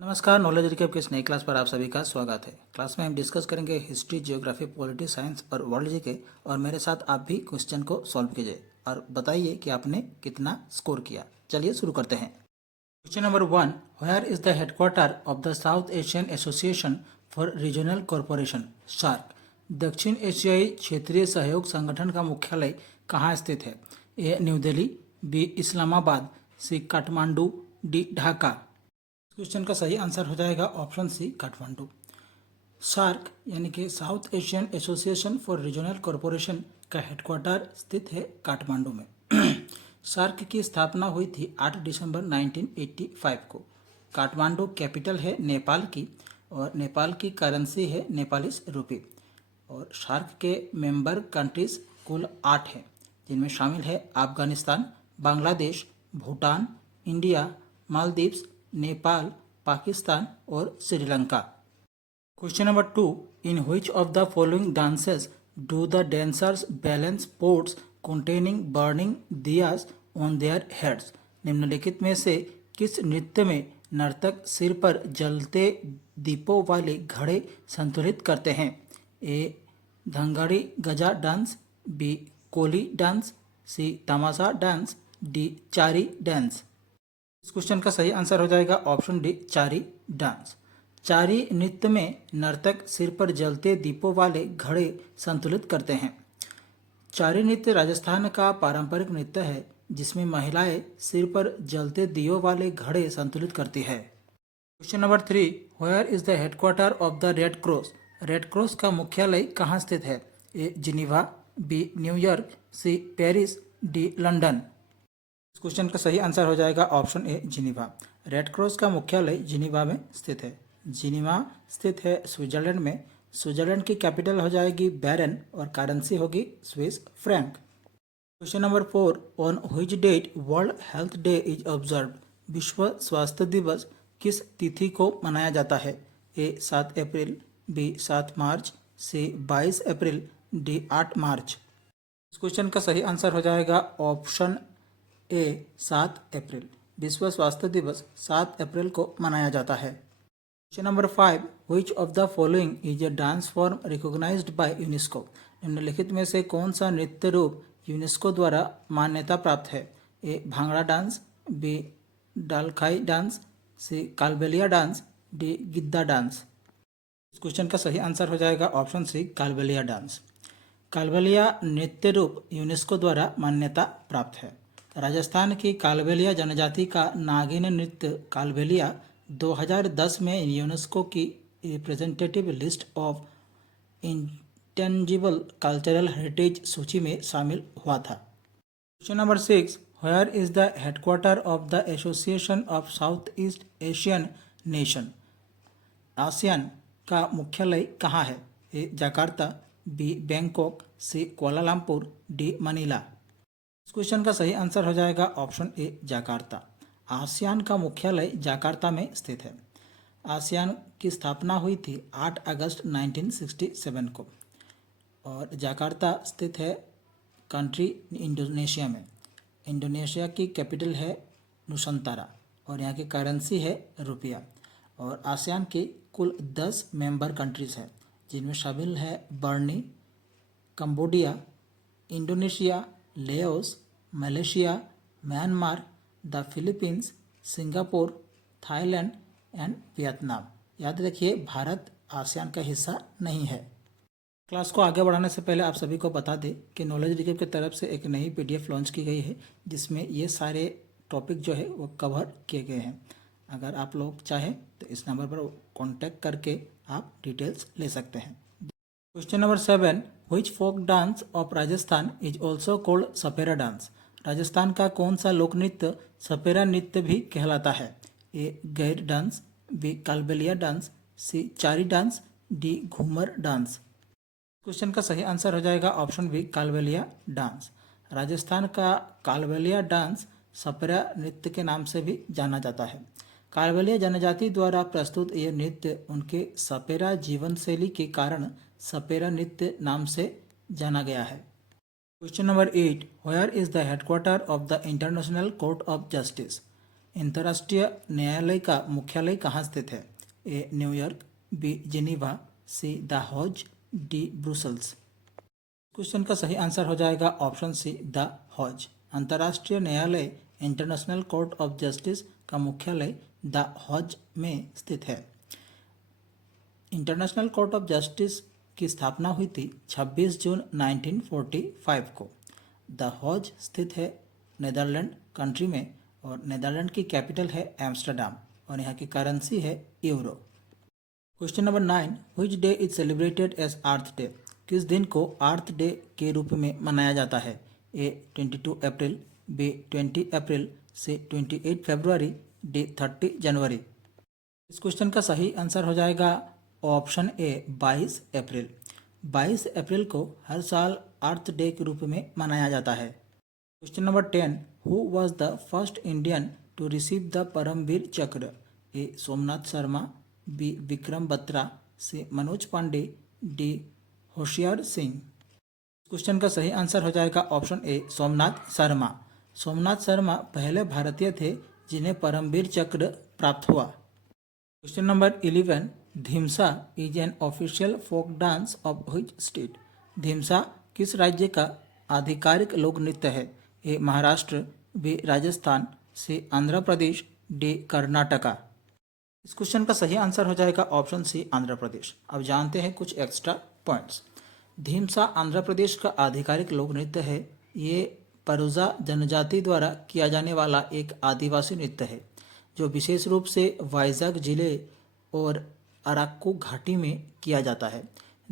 नमस्कार, knowledge recap के इस नई क्लास पर आप सभी का स्वागत है। क्लास में हम डिस्कस करेंगे हिस्ट्री, जियोग्राफी, पॉलिटी, साइंस और वर्ल्ड जीके। और मेरे साथ आप भी क्वेश्चन को सॉल्व कीजिए और बताइए कि आपने कितना स्कोर किया। चलिए शुरू करते हैं। Question number 1, where is the headquarter of the South Asian Association for Regional Corporation SAARC? दक्षिण एशियाई क्षेत्रीय सहयोग संगठन का मुख्यालय कहाँ स्थित है? A New Delhi, B Islamabad, C Kathmandu, D Dhaka. Question का सही आंसर हो जाएगा ऑप्शन सी, काठमांडू। सार्क यानी कि south Asian Association for Regional corporation का हेडक्वार्टर स्थित है काठमांडू में। सार्क की स्थापना हुई थी 8 दिसंबर 1985 को। काठमांडू कैपिटल है नेपाल की और नेपाल की करेंसी है नेपालीस रुपये। और सार्क के मेंबर कंट्रीज कुल 8 हैं, जिनमें शामिल है अफगानिस्तान, बांग्लादेश, भूटान, इंडिया, मालदीव्स, नेपाल, पाकिस्तान और Sri Lanka. Question number 2, in which of the following dances do the dancers balance pots containing burning diyas on their heads? निम्नलिखित में से किस नृत्य में नर्तक सिर पर जलते दीपों वाले घड़े संतुलित करते हैं? ए धंगाड़ी गजा डांस, बी कोली डांस, सी तमाशा डांस, डी चारी डांस। इस क्वेश्चन का सही आंसर हो जाएगा ऑप्शन डी, चारी डांस। चारी नृत्य में नर्तक सिर पर जलते दीपों वाले घड़े संतुलित करते हैं। चारी नृत्य राजस्थान का पारंपरिक नृत्य है, जिसमें महिलाएं सिर पर जलते दियों वाले घड़े संतुलित करती है। Question number 3, where is the headquarter of the red cross? Red cross का मुख्यालय कहाँ स्थित है? A Geneva, B New York, C Paris, D London. इस क्वेश्चन का सही आंसर हो जाएगा ऑप्शन ए, जिनीवा। रेड क्रॉस का मुख्यालय जिनीवा में स्थित है। जिनीवा स्थित है स्विट्जरलैंड में। स्विट्जरलैंड की कैपिटल हो जाएगी बेरन और करेंसी होगी Swiss franc. Question number 4, on which date World Health Day is observe? विश्व स्वास्थ्य दिवस किस तिथि को मनाया जाता है? ए 7 अप्रैल, बी 7 मार्च, सी 22 अप्रैल, डी 8 मार्च। इस क्वेश्चन का सही आंसर हो जाएगा ऑप्शन ए 7 अप्रैल। विश्व स्वास्थ्य दिवस 7 अप्रैल को मनाया जाता है। Question number 5, which of the following is a dance form recognised by UNESCO? निम्नलिखित में से कौन सा नृत्य रूप यूनेस्को द्वारा मान्यता प्राप्त है? A bhangra dance, B Dalkhai dance, C Kalbelia dance, D Giddha dance. इस क्वेश्चन का सही आंसर हो जाएगा option C, Kalbelia dance. Kalbelia नृत्य रूप यूनेस्को द्वारा मान्यता प्राप्त है। राजस्थान की कालबेलिया जनजाति का नागिन नृत्य कालबेलिया 2010 में यूनेस्को की representative list of intangible cultural heritage सूची में शामिल हुआ था। Question number 6, where is the headquarter of the Association of South East Asian Nation? ASEAN का मुख्यालय कहाँ है? A Jakarta, B Bangkok, C Kuala Lumpur, D Manila. इस क्वेश्चन का सही आंसर हो जाएगा ऑप्शन ए, जकार्ता। आसियान का मुख्यालय जकार्ता में स्थित है। आसियान की स्थापना हुई थी 8 अगस्त 1967 को और जकार्ता स्थित है कंट्री इंडोनेशिया में। इंडोनेशिया की कैपिटल है नुसंतारा और यहाँ की करेंसी है रुपया। और आसियान की कुल 10 मेंबर कंट्रीज़ हैं, जिनमें शामिल है Brunei, Cambodia, Indonesia, Laos, Malaysia, Myanmar, the Philippines, Singapore, Thailand and Vietnam. याद रखिए, भारत आसियान का हिस्सा नहीं है। क्लास को आगे बढ़ाने से पहले आप सभी को बता दें कि नॉलेज रिकैप की तरफ से एक नई PDF लॉन्च की गई है, जिसमें ये सारे टॉपिक जो है वो कवर किए गए हैं। अगर आप लोग चाहें तो इस नंबर पर कॉन्टैक्ट करके आप डिटेल्स ले सकते हैं। Question number 7, which folk dance of Rajasthan is also called Sapera dance? Rajasthan का कौन सा लोक नृत्य सपेरा नृत्य भी कहलाता है? A Gair dance, B Kalbelia dance, C Chari dance, D Ghoomar dance. Question का सही आंसर हो जाएगा option B, Kalbelia dance. Rajasthan का कालबेलिया डांस सपेरा नृत्य के नाम से भी जाना जाता है। कालबेलिया जनजाति द्वारा प्रस्तुत यह नृत्य उनके सपेरा जीवन शैली के कारण सपेरा नृत्य नाम से जाना गया है। Question number 8, where is the headquarter of the international court of justice? अंतर्राष्ट्रीय न्यायालय का मुख्यालय कहाँ स्थित है? ए New York, B Geneva, see the हॉज, D Brussels. Question का सही आंसर हो जाएगा ऑप्शन सी द हॉज। अंतर्राष्ट्रीय न्यायालय इंटरनेशनल कोर्ट ऑफ जस्टिस का मुख्यालय द हॉज में स्थित है। इंटरनेशनल कोर्ट ऑफ जस्टिस की स्थापना हुई थी 26 जून 1945 को। द हॉज स्थित है नीदरलैंड कंट्री में और नीदरलैंड की कैपिटल है एम्स्टर्डम और यहाँ की करेंसी है euro. Question number 9, which day is celebrated as Earth Day? किस दिन को अर्थ डे के रूप में मनाया जाता है? ए 22 अप्रैल, बी 20 अप्रैल, सी 28 फरवरी, डी 30 जनवरी। इस क्वेश्चन का सही आंसर हो जाएगा ऑप्शन ए 22 अप्रैल। 22 अप्रैल को हर साल अर्थ डे के रूप में मनाया जाता है। Question number 10, who was the first Indian to receive the Paramvir Chakra? A Somnath Sharma, B Vikram Batra, C Manoj Pande, D Hoshiar Singh. Question का सही आंसर हो जाएगा ऑप्शन ए सोमनाथ शर्मा। सोमनाथ शर्मा पहले भारतीय थे जिन्हें परमवीर चक्र प्राप्त हुआ। Question number 11, Dhimsa is an official folk dance of which state? Dhimsa किस राज्य का आधिकारिक लोक नृत्य है? ए महाराष्ट्र, बी राजस्थान, सी आंध्र प्रदेश, डी कर्नाटका। इस क्वेश्चन का सही आंसर हो जाएगा ऑप्शन सी आंध्र प्रदेश। अब जानते हैं कुछ एक्स्ट्रा पॉइंट्स। धीमसा आंध्र प्रदेश का आधिकारिक लोक नृत्य है। ये परुजा जनजाति द्वारा किया जाने वाला एक आदिवासी नृत्य है जो विशेष रूप से वाइजाग जिले और अराक्कू घाटी में किया जाता है।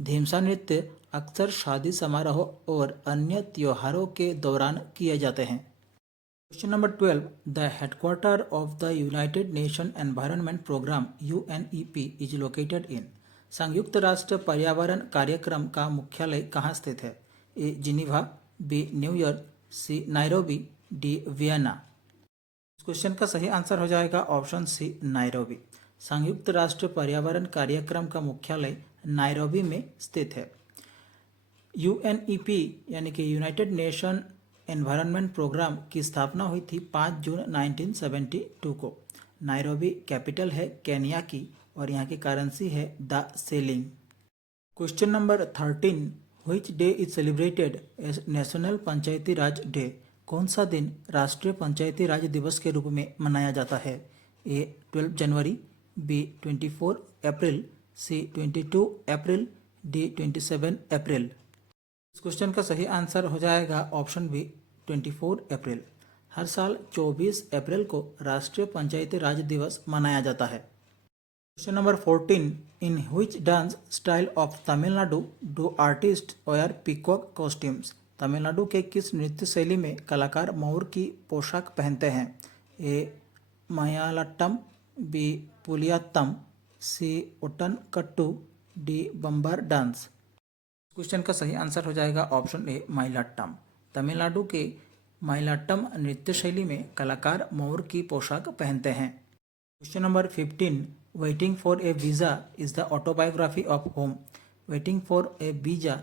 धीमसा नृत्य अक्सर शादी समारोह और अन्य त्योहारों के दौरान किए जाते हैं। Question number 12, the headquarter of the United Nation Environment Programme UNEP is located in? संयुक्त राष्ट्र पर्यावरण कार्यक्रम का मुख्यालय कहाँ स्थित है? A Geneva, B New York, C Nairobi, D Vienna. Question का सही आंसर हो जाएगा ऑप्शन सी नायरोबी। संयुक्त राष्ट्र पर्यावरण कार्यक्रम का मुख्यालय नायरोबी में स्थित है। UNEP यानी कि यूनाइटेड नेशन एनवायरनमेंट प्रोग्राम की स्थापना हुई थी 5 जून 1972 को। नायरोबी कैपिटल है केन्या की और यहाँ की करेंसी है the shilling. Question number 13, which day is celebrated as National Panchayati Raj Day? कौन सा दिन राष्ट्रीय पंचायती राज दिवस के रूप में मनाया जाता है? ए 12 जनवरी, बी 24 अप्रैल, सी 22 अप्रैल, डी 27 अप्रैल। इस क्वेश्चन का सही आंसर हो जाएगा ऑप्शन बी 24 अप्रैल। हर साल 24 अप्रैल को राष्ट्रीय पंचायती राज दिवस मनाया जाता है। Question number 14, in which dance style of Tamil Nadu do artist wear peacock costumes? Tamil Nadu के किस नृत्य शैली में कलाकार मोर की पोशाक पहनते हैं? ए मयालट्टम, बी पुलियात्तम, सी ओटनकट्टू, डी बम्बर डांस। क्वेश्चन का सही आंसर हो जाएगा ऑप्शन ए मयलाट्टम। तमिलनाडु के मयलाट्टम नृत्य शैली में कलाकार मोर की पोशाक पहनते हैं। Question number 15, waiting for a visa is the autobiography of whom? Waiting for a visa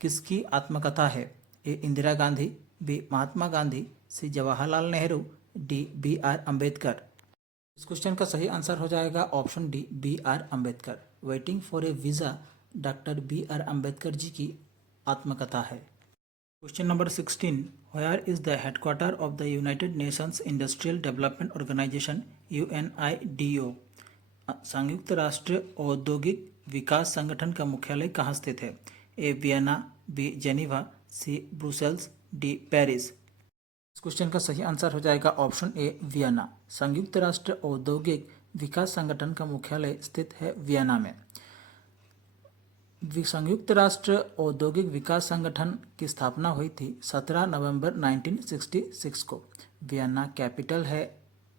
किसकी आत्मकथा है? A Indira Gandhi, B Mahatma Gandhi, C Jawaharlal Nehru, D BR Ambedkar. इस क्वेश्चन का सही आंसर हो जाएगा option D BR Ambedkar. Waiting for a visa doctor BR Ambedkar ji की आत्मकथा है। Question number 16, where is the headquarter of the united nations industrial development organisation UNIDO? संयुक्त राष्ट्र औद्योगिक विकास संगठन का मुख्यालय कहाँ स्थित है? ए वियना, बी जेनीवा, सी ब्रुसेल्स, डी पेरिस। इस क्वेश्चन का सही आंसर हो जाएगा ऑप्शन ए वियना। संयुक्त राष्ट्र औद्योगिक विकास संगठन का मुख्यालय स्थित है वियना में। संयुक्त राष्ट्र औद्योगिक विकास संगठन की स्थापना हुई थी 17 नवंबर 1966 को। वियना कैपिटल है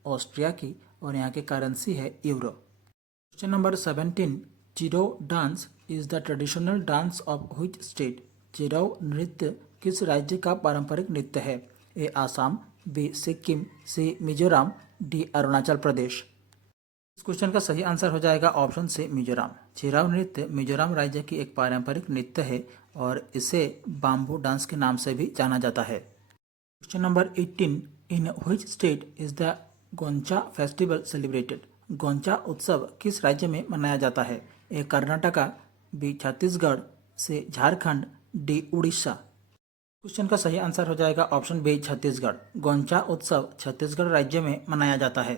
ऑस्ट्रिया की और यहाँ की करेंसी है euro. Question number 17, Cheraw dance is the traditional dance of which state? Cheraw नृत्य किस राज्य का पारंपरिक नृत्य है? A Assam, B Sikkim, C Mizoram, D Arunachal Pradesh. इस क्वेश्चन का सही आंसर हो जाएगा ऑप्शन सी मिजोरम। चिराव नृत्य मिजोरम राज्य की एक पारंपरिक नृत्य है और इसे बाम्बू डांस के नाम से भी जाना जाता है। Question number 18, in which state is the Goncha festival celebrated. Goncha उत्सव किस राज्य में मनाया जाता है? ए कर्नाटका, बी छत्तीसगढ़, से झारखंड, डी उड़ीसा। क्वेश्चन का सही आंसर हो जाएगा ऑप्शन बी छत्तीसगढ़। गोंचा उत्सव छत्तीसगढ़ राज्य में मनाया जाता है।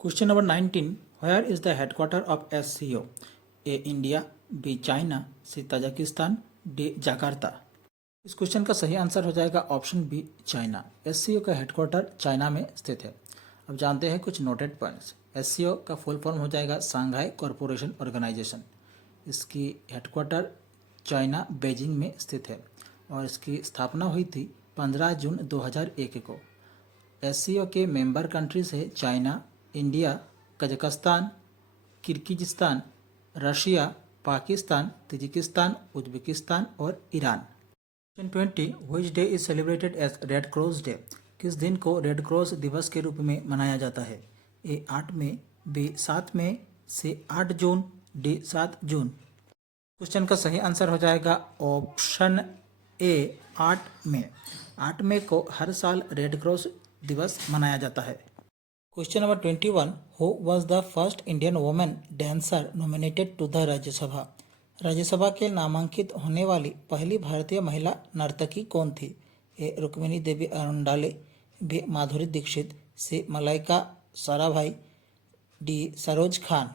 Question number 19, where is the headquarter of SCO? A India, B China, C Tajikistan, D Jakarta. इस क्वेश्चन का सही आंसर हो जाएगा ऑप्शन बी चाइना। एससीओ का हेडक्वार्टर चाइना में स्थित है। अब जानते हैं कुछ नोटेड पॉइंट्स। एससीओ का फुल फॉर्म हो जाएगा सांघाई कॉरपोरेशन ऑर्गेनाइजेशन। इसकी हेडक्वार्टर चाइना बेजिंग में स्थित है और इसकी स्थापना हुई थी 15 जून 2001 को। एससीओ के मेंबर कंट्रीज है China, India, Kazakhstan, Kyrgyzstan, Russia, Pakistan, Tajikistan, Uzbekistan और Iran. Question 20, which day is celebrated as Red Cross Day? किस दिन को रेड क्रॉस दिवस के रूप में मनाया जाता है? ए 8 मई, बी 7 मई, सी 8 जून, डी 7 जून। क्वेश्चन का सही आंसर हो जाएगा ऑप्शन ए 8 मई। 8 मई को हर साल रेड क्रॉस दिवस मनाया जाता है। Question number 21, who was the first Indian women dancer nominated to the Rajya Sabha? Rajya Sabha के नामांकित होने वाली पहली भारतीय महिला नर्तकी कौन थी? ए रुक्मिणी देवी अरुणडाले, बी माधुरी दीक्षित, सी मलाइका साराभाई, डी सरोज खान।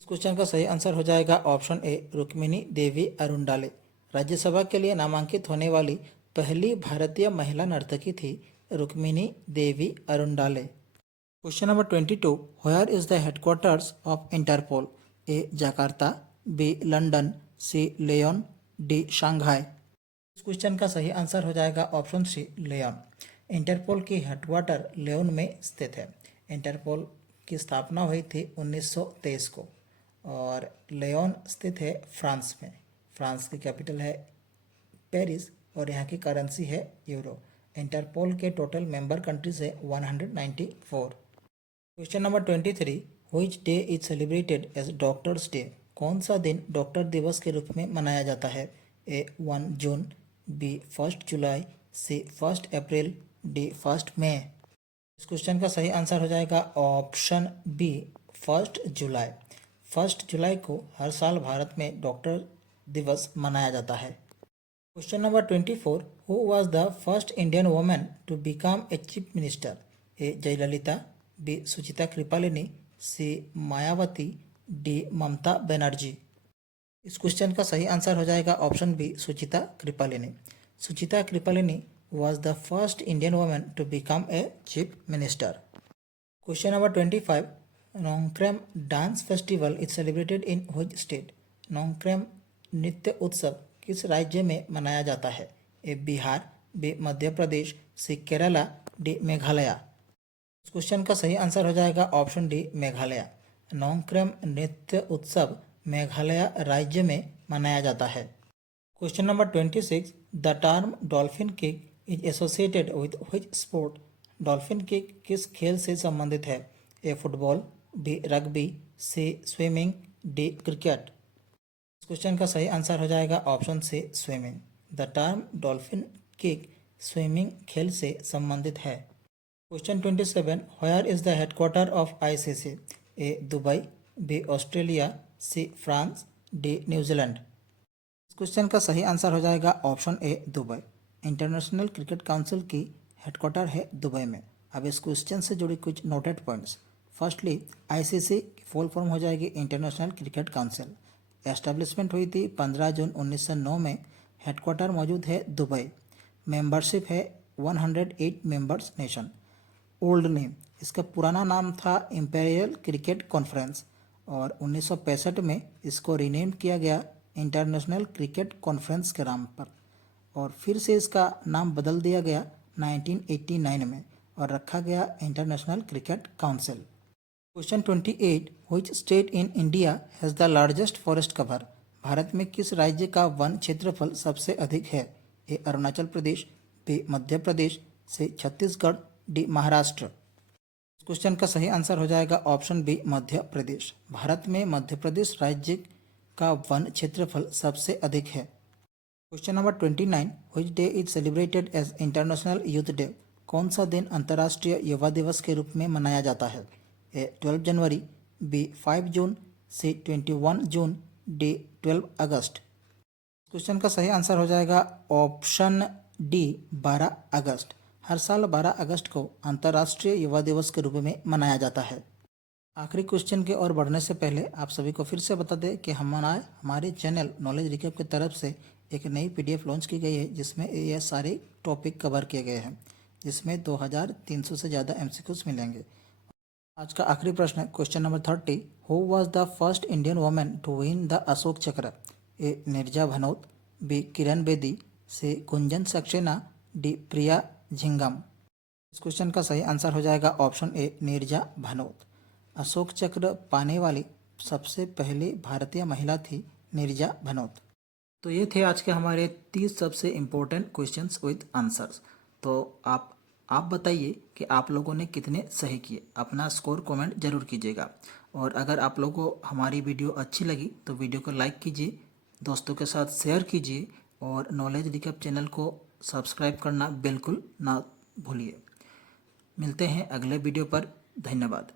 इस क्वेश्चन का सही आंसर हो जाएगा ऑप्शन ए रुक्मिणी देवी अरुणडाले। राज्यसभा के लिए नामांकित होने वाली पहली भारतीय महिला नर्तकी थी Rukmini Devi Arundale. Question number 22, where is the headquarters of Interpol? A Jakarta, B London, C Lyon, D Shanghai. इस क्वेश्चन का सही आंसर हो जाएगा ऑप्शन सी लियोन। इंटरपोल की हेडक्वार्टर लियोन में स्थित है। इंटरपोल की स्थापना हुई थी 1923 को और लियोन स्थित है फ्रांस में। फ्रांस की कैपिटल है पेरिस और यहाँ की करेंसी है यूरो। इंटरपोल के टोटल मेंबर कंट्रीज है 194। Question number 23, which day is celebrated as Doctors Day? कौन सा दिन डॉक्टर दिवस के रूप में मनाया जाता है? ए 1 जून, बी 1 जुलाई, सी 1 अप्रैल, डी 1 मई। इस क्वेश्चन का सही आंसर हो जाएगा ऑप्शन बी 1 जुलाई। 1 जुलाई को हर साल भारत में डॉक्टर दिवस मनाया जाता है। Question number 24, who was the first Indian women to become a chief minister? A Jayalalithaa, B Sucheta Kripalani, C Mayawati, D Mamata Banerjee. इस क्वेश्चन का सही आंसर हो जाएगा option B Sucheta Kripalani. Sucheta Kripalani was the first Indian woman to become a chief minister. Question number 25, Nongkrem dance festival is celebrated in which state? Nongkrem नृत्य उत्सव किस राज्य में मनाया जाता है? ए बिहार, बी मध्य प्रदेश, सी केरला, डी मेघालय। इस क्वेश्चन का सही आंसर हो जाएगा ऑप्शन डी मेघालय। नोंगक्रेम नृत्य उत्सव मेघालय राज्य में मनाया जाता है। Question number 26, the term dolphin kick is associated with which sport? Dolphin kick किस खेल से संबंधित है? A football, B rugby, C swimming, D cricket. इस क्वेश्चन का सही आंसर हो जाएगा option C swimming. The term dolphin kick swimming खेल से संबंधित है। Question 27, where is the headquarter of ICC? A Dubai, B Australia, C France, D New Zealand. इस क्वेश्चन का सही आंसर हो जाएगा ऑप्शन ए दुबई। इंटरनेशनल क्रिकेट काउंसिल की हेडक्वार्टर है दुबई में। अब इस क्वेश्चन से जुड़ी कुछ नोटेड पॉइंट्स। फर्स्टली, आईसीसी की फुल फॉर्म हो जाएगी इंटरनेशनल क्रिकेट काउंसिल। एस्टेब्लिशमेंट हुई थी 15 जून 1909 में। हेडक्वार्टर मौजूद है दुबई। मेंबरशिप है 108 मेंबर्स नेशन। ओल्ड नेम, इसका पुराना नाम था इंपीरियल क्रिकेट कॉन्फ्रेंस और 1965 में इसको रीनेम किया गया इंटरनेशनल क्रिकेट कॉन्फ्रेंस के नाम पर और फिर से इसका नाम बदल दिया गया 1989 में और रखा गया international cricket council. Question 28, which state in India has the largest forest cover? Bharat में किस राज्य का वन क्षेत्रफल सबसे अधिक है? ए अरुणाचल प्रदेश, बी मध्य प्रदेश, सी छत्तीसगढ़, डी महाराष्ट्र। इस क्वेश्चन का सही आंसर हो जाएगा ऑप्शन बी मध्य प्रदेश। भारत में मध्य प्रदेश राज्य का वन क्षेत्रफल सबसे अधिक है। Question number 29, which day is celebrated as International Youth Day? कौन सा दिन अंतर्राष्ट्रीय युवा दिवस के रूप में मनाया जाता है? ए 12 जनवरी, बी 5 जून, सी 21 जून, डी 12 अगस्त। क्वेश्चन का सही आंसर हो जाएगा ऑप्शन डी 12 अगस्त। हर साल 12 अगस्त को अंतर्राष्ट्रीय युवा दिवस के रूप में मनाया जाता है। आखिरी क्वेश्चन की ओर बढ़ने से पहले आप सभी को फिर से बता दें कि हमारे चैनल नॉलेज रिकैप की तरफ से एक नई PDF लॉन्च की गई है जिसमें ये सारे टॉपिक कवर किए गए हैं, जिसमें 2300 से ज़्यादा MCQs मिलेंगे। आज का आखिरी प्रश्न है question number 30। Who was the first Indian women to win the Ashok Chakra? A Neerja Bhanot, B Kiran Bedi, C Gunjan Saxena, D Priya Jhingan. इस क्वेश्चन का सही आंसर हो जाएगा ऑप्शन ए नीरजा भनोत। अशोक चक्र पाने वाली सबसे पहली भारतीय महिला थी नीरजा भनोत। तो ये थे आज के हमारे 30 सबसे इम्पोर्टेंट क्वेश्चंस विद आंसर्स। तो आप बताइए कि आप लोगों ने कितने सही किए। अपना स्कोर कमेंट जरूर कीजिएगा। और अगर आप लोगों को हमारी वीडियो अच्छी लगी तो वीडियो को लाइक कीजिए, दोस्तों के साथ शेयर कीजिए और नॉलेज रिकैप चैनल को सब्सक्राइब करना बिल्कुल ना भूलिए। मिलते हैं अगले वीडियो पर। धन्यवाद।